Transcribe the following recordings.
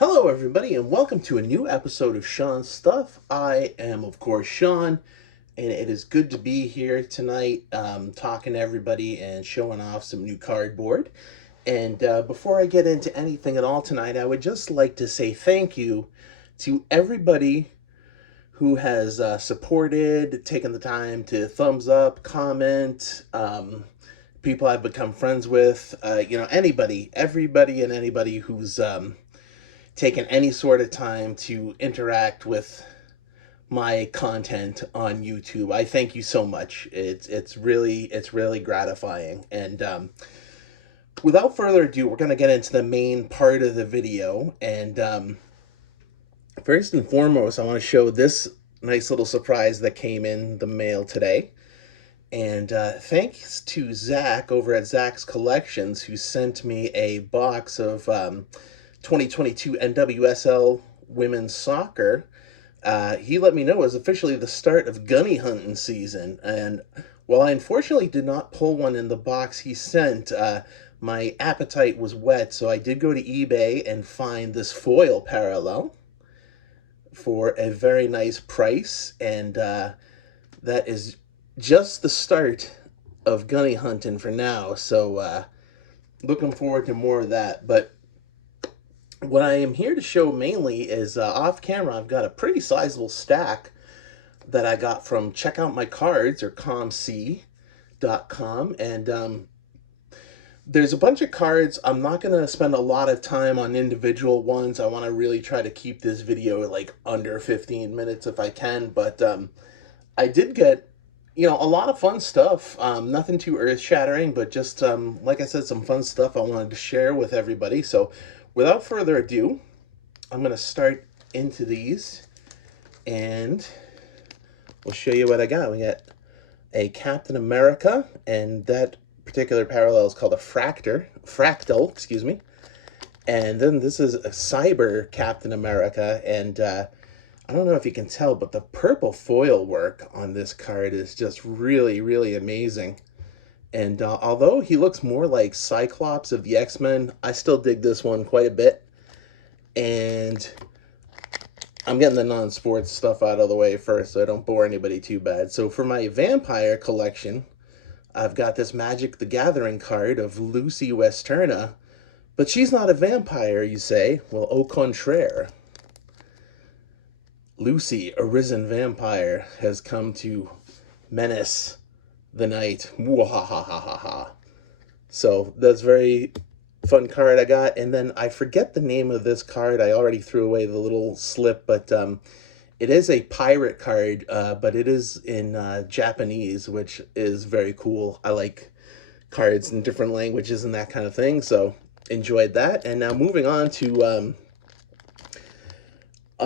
Hello, everybody, and welcome to a new episode of Sean's Stuff. I am, of course, Sean, and it is good to be here tonight talking to everybody and showing off some new cardboard. And before I get into anything at all tonight, I would just like to say thank you to everybody who has supported, taken the time to thumbs up, comment, people I've become friends with, anybody, everybody, and anybody who's taken any sort of time to interact with my content on YouTube. I thank you so much. It's really gratifying. And without further ado, we're going to get into the main part of the video. And first and foremost, I want to show this nice little surprise that came in the mail today. And thanks to Zach over at Zach's Collections, who sent me a box of 2022 NWSL women's soccer. He let me know it was officially the start of gunny hunting season. And while I unfortunately did not pull one in the box he sent, my appetite was whet. So I did go to eBay and find this foil parallel for a very nice price. And that is just the start of gunny hunting for now. So looking forward to more of that. But what I am here to show mainly is off camera. I've got a pretty sizable stack that I got from Check Out My Cards, or COMC.com. And there's a bunch of cards. I'm not going to spend a lot of time on individual ones. I want to really try to keep this video like under 15 minutes if I can. But I did get, a lot of fun stuff. Nothing too earth-shattering, but just, like I said, some fun stuff I wanted to share with everybody. So without further ado, I'm going to start into these, and we'll show you what I got. We got a Captain America, and that particular parallel is called a fractal, excuse me. And then this is a Cyber Captain America, and I don't know if you can tell, but the purple foil work on this card is just really, really amazing. And although he looks more like Cyclops of the X-Men, I still dig this one quite a bit. And I'm getting the non-sports stuff out of the way first so I don't bore anybody too bad. So for my vampire collection, I've got this Magic the Gathering card of Lucy Westerna. But she's not a vampire, you say? Well, au contraire. Lucy, a risen vampire, has come to menace the night. Mwahahaha. So that's very fun card I got. And then I forget the name of this card. I already threw away the little slip, but it is a pirate card, but it is in Japanese, which is very cool. I like cards in different languages and that kind of thing, so enjoyed that. And now moving on to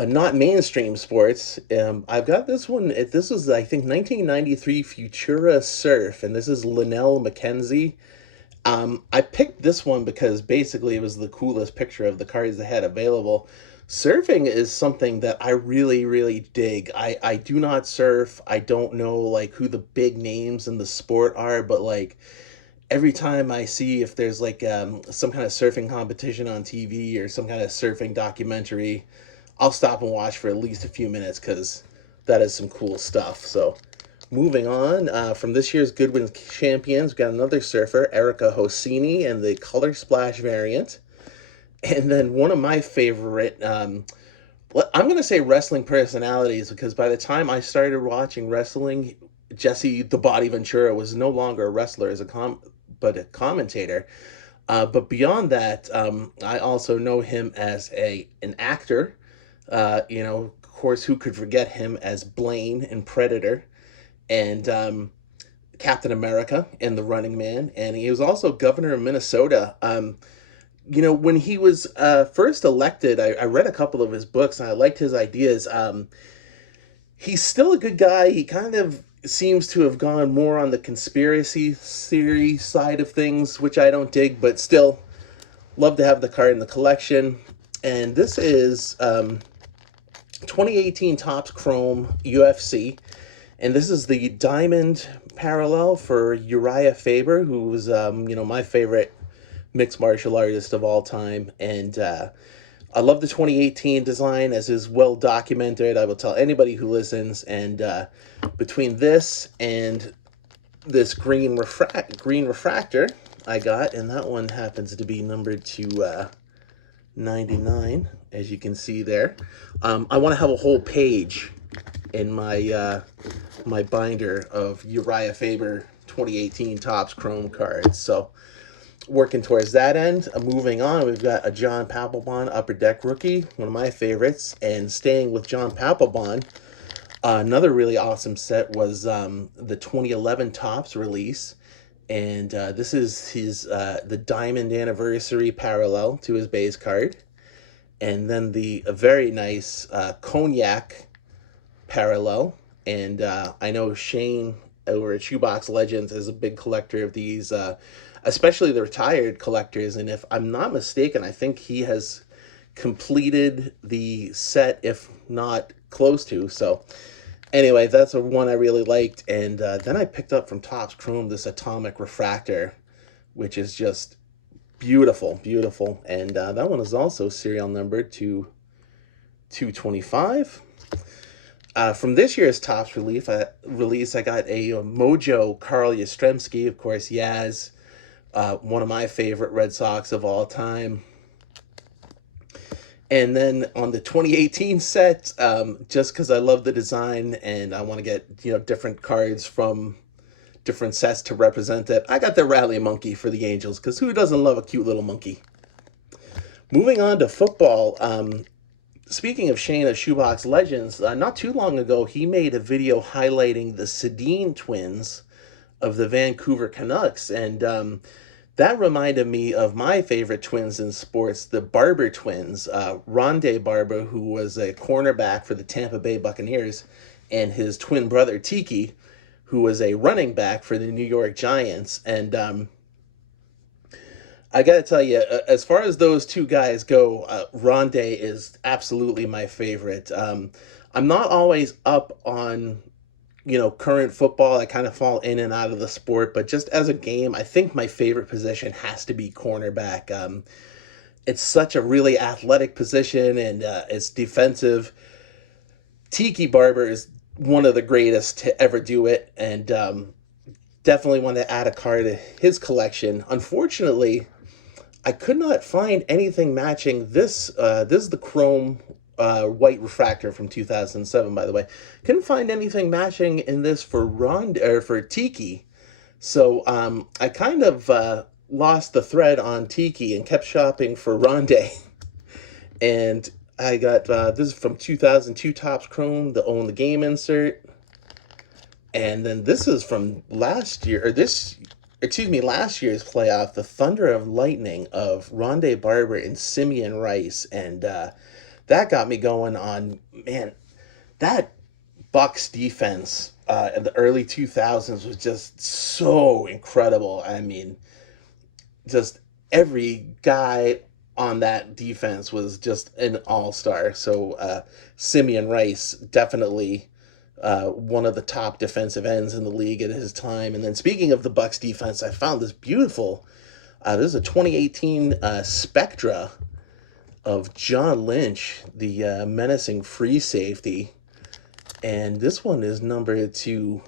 not mainstream sports. I've got this one. This was, I think, 1993 Futura Surf, and this is Linnell McKenzie. I picked this one because basically it was the coolest picture of the cards they had available. Surfing is something that I really, really dig. I do not surf. I don't know like who the big names in the sport are, but like every time I see if there's like some kind of surfing competition on TV or some kind of surfing documentary, I'll stop and watch for at least a few minutes because that is some cool stuff. So moving on, from this year's Goodwin Champions, we've got another surfer, Erica Hosseini, and the Color Splash variant. And then one of my favorite, I'm going to say wrestling personalities, because by the time I started watching wrestling, Jesse the Body Ventura was no longer a wrestler but a commentator. But beyond that, I also know him as an actor. Of course, who could forget him as Blaine in Predator, and Captain America in The Running Man. And he was also governor of Minnesota. When he was first elected, I read a couple of his books and I liked his ideas. He's still a good guy. He kind of seems to have gone more on the conspiracy theory side of things, which I don't dig, but still love to have the card in the collection. And this is 2018 Topps Chrome UFC, and this is the diamond parallel for Uriah Faber, who was my favorite mixed martial artist of all time. And I love the 2018 design, as is well documented. I will tell anybody who listens. And between this and this green refractor I got, and that one happens to be numbered to 99, as you can see there. I want to have a whole page in my my binder of Uriah Faber 2018 Topps Chrome cards. So working towards that end. Moving on, we've got a John Papelbon Upper Deck rookie, one of my favorites. And staying with John Papelbon, another really awesome set was the 2011 Topps release. And this is his the Diamond Anniversary parallel to his base card. And then the very nice Cognac parallel. And I know Shane over at Shoebox Legends is a big collector of these, especially the retired collectors. And if I'm not mistaken, I think he has completed the set, if not close to. So anyway, that's a one I really liked. And then I picked up from Topps Chrome this Atomic Refractor, which is just beautiful, beautiful. And that one is also serial numbered to 225. From this year's Topps release, I got a Mojo Carl Yastrzemski, of course, Yaz, one of my favorite Red Sox of all time. And then on the 2018 set, just because I love the design and I want to get, different cards from different sets to represent it, I got the Rally Monkey for the Angels, because who doesn't love a cute little monkey? Moving on to football, speaking of Shane of Shoebox Legends, not too long ago, he made a video highlighting the Sedin twins of the Vancouver Canucks. And that reminded me of my favorite twins in sports, the Barber twins. Rondé Barber, who was a cornerback for the Tampa Bay Buccaneers, and his twin brother, Tiki, who was a running back for the New York Giants. And I got to tell you, as far as those two guys go, Rondé is absolutely my favorite. I'm not always up on, current football. I kind of fall in and out of the sport, but just as a game, I think my favorite position has to be cornerback. It's such a really athletic position, and it's defensive. Tiki Barber is one of the greatest to ever do it, and definitely want to add a card to his collection. Unfortunately, I could not find anything matching this. This is the Chrome white refractor from 2007, by the way. Couldn't find anything matching in this for for Tiki. So I kind of lost the thread on Tiki and kept shopping for Rondé. And I got this is from 2002 Topps Chrome, the Own the Game insert. And then this is from last year, last year's playoff, the Thunder of Lightning of Rondé Barber and Simeon Rice. And that got me going on, man, that Bucks defense in the early 2000s was just so incredible. I mean, just every guy on that defense was just an all-star. So Simeon Rice, definitely one of the top defensive ends in the league at his time. And then speaking of the Bucks defense, I found this beautiful, this is a 2018 Spectra of John Lynch, the menacing free safety. And this one is numbered to,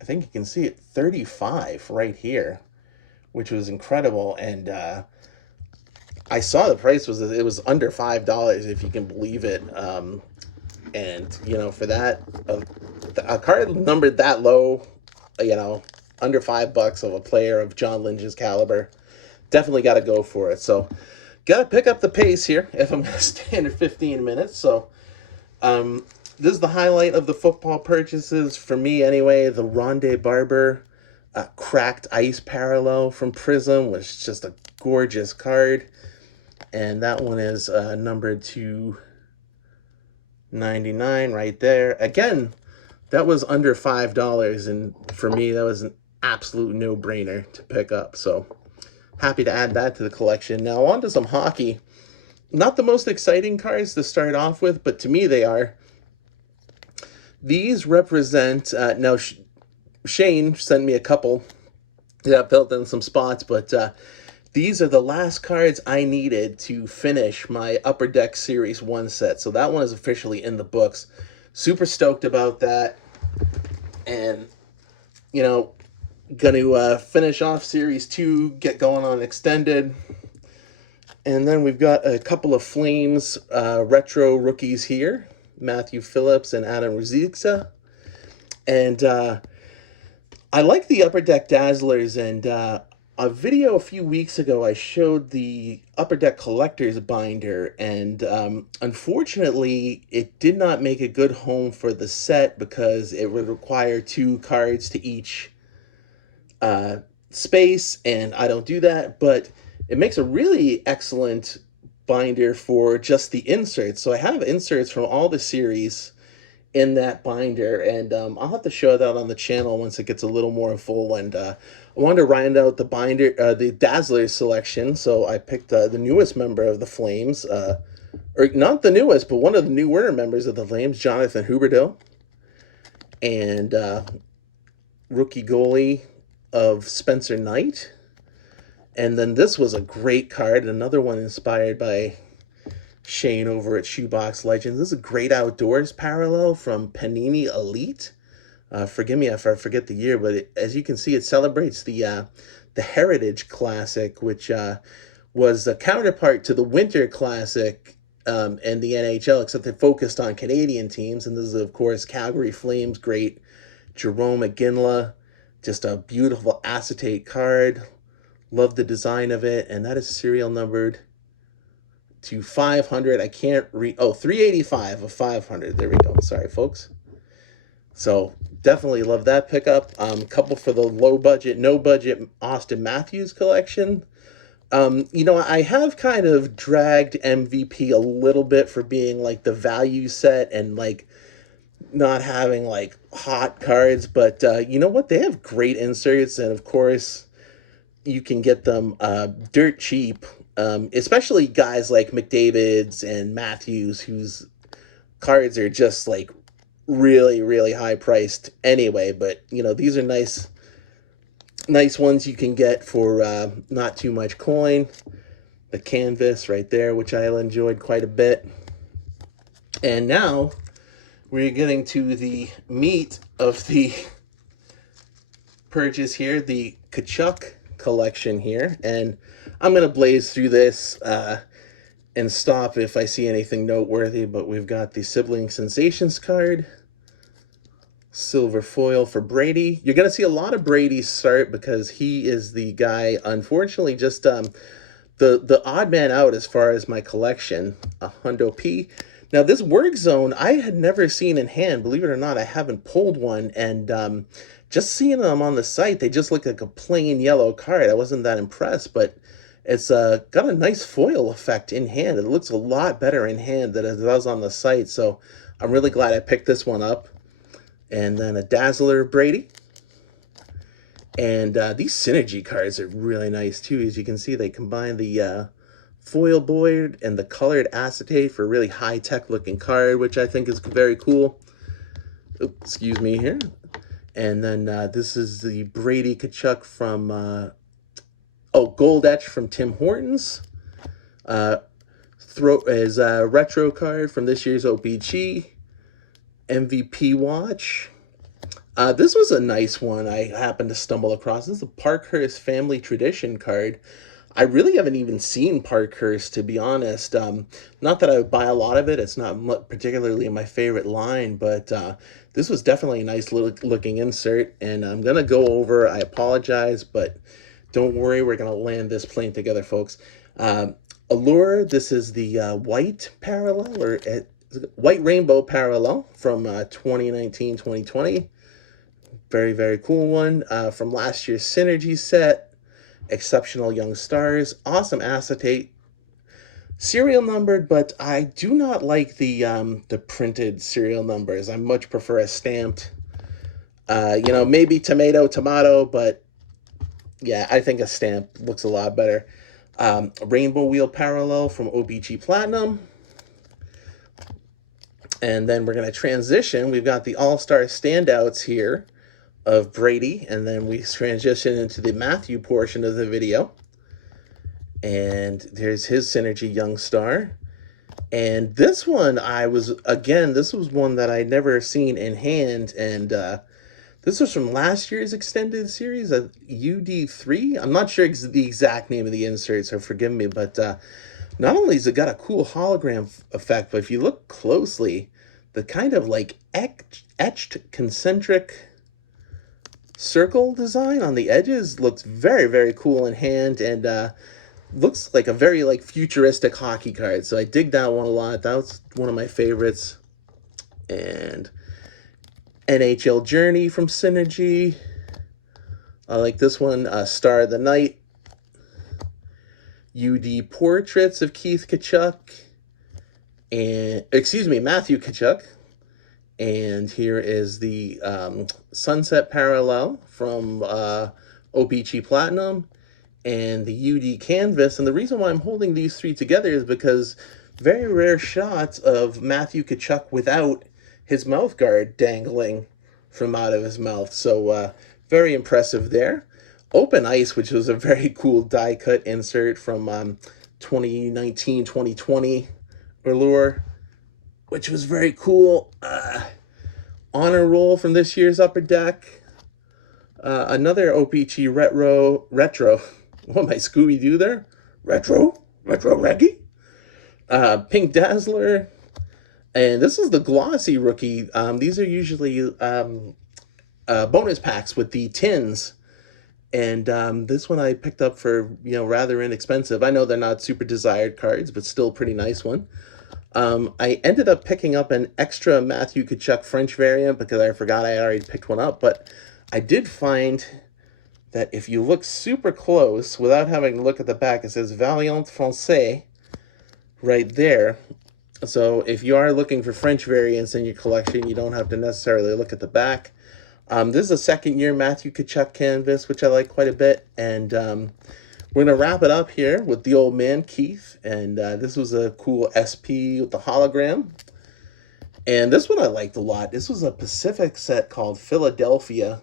I think you can see it, 35 right here, which was incredible. And I saw the price was under $5, if you can believe it. And for that, a card numbered that low, under $5 of a player of John Lynch's caliber, definitely got to go for it. So got to pick up the pace here if I'm going to stay under 15 minutes. So this is the highlight of the football purchases for me anyway. The Rondé Barber cracked ice parallel from Prism was just a gorgeous card. And that one is numbered to 99 right there. Again, that was under $5, and for me that was an absolute no-brainer to pick up. So happy to add that to the collection. Now on to some hockey. Not the most exciting cards to start off with, but to me they are. These represent now Shane sent me a couple that filled in some spots, but These are the last cards I needed to finish my Upper Deck Series 1 set. So that one is officially in the books. Super stoked about that. And, you know, gonna finish off Series 2, get going on Extended. And then we've got a couple of Flames retro rookies here. Matthew Phillips and Adam Ruzicka. And I like the Upper Deck Dazzlers, and a video a few weeks ago, I showed the Upper Deck Collector's binder, and unfortunately, it did not make a good home for the set because it would require 2 cards to each space, and I don't do that, but it makes a really excellent binder for just the inserts. So I have inserts from all the series in that binder, and I'll have to show that on the channel once it gets a little more full. And I wanted to round out the binder, the Dazzler selection, so I picked the newest member of the Flames, or not the newest, but one of the newer members of the Flames, Jonathan Huberdeau, and rookie goalie of Spencer Knight. And then this was a great card, another one inspired by Shane over at Shoebox Legends. This is a Great Outdoors parallel from Panini Elite. Forgive me if I forget the year, but as you can see, it celebrates the Heritage Classic, which was a counterpart to the Winter Classic and the NHL, except they focused on Canadian teams. And this is, of course, Calgary Flames great Jerome Iginla. Just a beautiful acetate card. Love the design of it, and that is serial numbered to 500. I can't read. Oh, 385 of 500. There we go. Sorry, folks. So definitely love that pickup. Couple for the low budget, no budget Austin Matthews collection. You know, I have kind of dragged MVP a little bit for being like the value set and like not having like hot cards, but you know what? They have great inserts, and of course, you can get them dirt cheap, especially guys like McDavid's and Matthews, whose cards are just like really, really high priced anyway. But you know, these are nice ones you can get for not too much coin. The canvas right there, which I enjoyed quite a bit. And now we're getting to the meat of the purchase here, the Tkachuk collection here, and I'm gonna blaze through this and stop if I see anything noteworthy. But we've got the Sibling Sensations card, silver foil for Brady. You're gonna see a lot of Brady start because he is the guy, unfortunately, just the odd man out as far as my collection. A Hundo P. Now this Work Zone I had never seen in hand, believe it or not. I haven't pulled one, and just seeing them on the site, they just look like a plain yellow card. I wasn't that impressed, but it's got a nice foil effect in hand. It looks a lot better in hand than it does on the site, so I'm really glad I picked this one up. And then a Dazzler Brady. And these Synergy cards are really nice too. As you can see, they combine the foil board and the colored acetate for a really high-tech looking card, which I think is very cool. Oops, excuse me here. And then this is the Brady Tkachuk from, Gold Etch from Tim Hortons. Is a retro card from this year's OPG. MVP Watch. This was a nice one I happened to stumble across. This is a Parkhurst Family Tradition card. I really haven't even seen Parkhurst, to be honest. Not that I would buy a lot of it. It's not particularly my favorite line, but this was definitely a nice looking insert. And I'm going to go over, I apologize, but don't worry, we're going to land this plane together, folks. Allure, this is the white parallel, or white rainbow parallel from 2019-2020. Very, very cool one. From last year's Synergy set. Exceptional Young Stars, awesome acetate, serial numbered, but I do not like the printed serial numbers. I much prefer a stamped. You know, maybe tomato, but yeah, I think a stamp looks a lot better. Rainbow Wheel Parallel from OBG Platinum. And then we're going to transition. We've got the All-Star Standouts here of Brady, and then we transition into the Matthew portion of the video. And there's his Synergy Young Star. And this one, this was one that I'd never seen in hand. And this was from last year's extended series, UD3. I'm not sure the exact name of the insert, so forgive me. But not only has it got a cool hologram effect, but if you look closely, the kind of like etched concentric circle design on the edges looks very, very cool in hand, and looks like a very like futuristic hockey card. So I dig that one a lot. That was one of my favorites. And NHL Journey from Synergy. I like this one. Star of the Night. UD Portraits of Keith Tkachuk. And Matthew Tkachuk. And here is the Sunset Parallel from OPG Platinum and the UD Canvas. And the reason why I'm holding these three together is because very rare shots of Matthew Tkachuk without his mouth guard dangling from out of his mouth. So very impressive there. Open Ice, which was a very cool die cut insert from 2019-2020 Allure, which was very cool. Honor Roll from this year's Upper Deck. Another OPG retro. What am I, Scooby-Doo there? Retro Reggie. Pink Dazzler. And this is the glossy rookie. These are usually bonus packs with the tins. And this one I picked up for, rather inexpensive. I know they're not super desired cards, but still a pretty nice one. I ended up picking up an extra Matthew Tkachuk French variant because I forgot I already picked one up. But I did find that if you look super close, without having to look at the back, it says Valiant Français right there. So if you are looking for French variants in your collection, you don't have to necessarily look at the back. This is a second-year Matthew Tkachuk canvas, which I like quite a bit. And we're going to wrap it up here with the old man, Keith. And this was a cool SP with the hologram. And this one I liked a lot. This was a Pacific set called Philadelphia.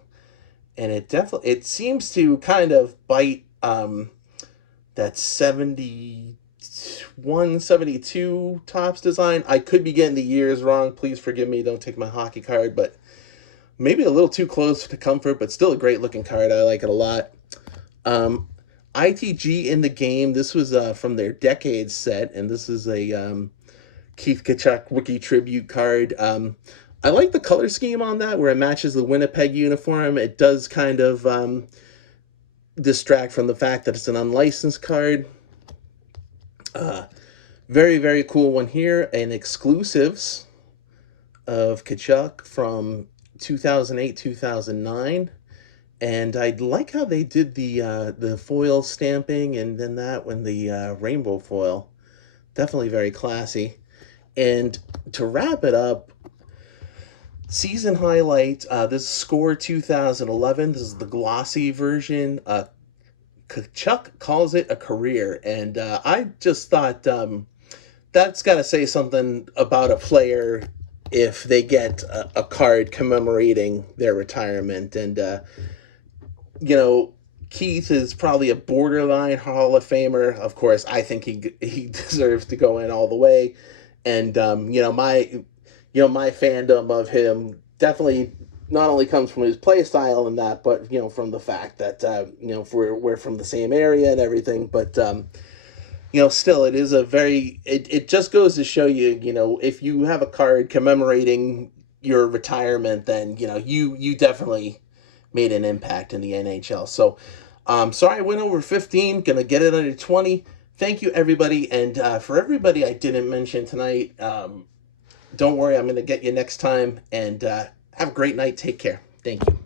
And it seems to kind of bite that 71, 72 Topps design. I could be getting the years wrong. Please forgive me. Don't take my hockey card. But maybe a little too close to comfort, but still a great looking card. I like it a lot. ITG in the Game. This was from their Decades set, and this is a Keith Tkachuk rookie tribute card. I like the color scheme on that, where it matches the Winnipeg uniform. It does kind of distract from the fact that it's an unlicensed card. Very, very cool one here. And exclusives of Tkachuk from 2008, 2009. And I like how they did the foil stamping and then that when the rainbow foil. Definitely very classy. And to wrap it up, season highlight, this is Score 2011. This is the glossy version. Tkachuk calls it a career. And I just thought that's got to say something about a player if they get a card commemorating their retirement. And, Keith is probably a borderline Hall of Famer. Of course, I think he deserves to go in all the way. And, my fandom of him definitely not only comes from his play style and that, but, from the fact that, we're from the same area and everything. But, still, it is it just goes to show you, if you have a card commemorating your retirement, then, you definitely made an impact in the NHL. So, sorry I went over 15, gonna get it under 20. Thank you, everybody. And for everybody I didn't mention tonight, don't worry, I'm gonna get you next time. And have a great night. Take care. Thank you.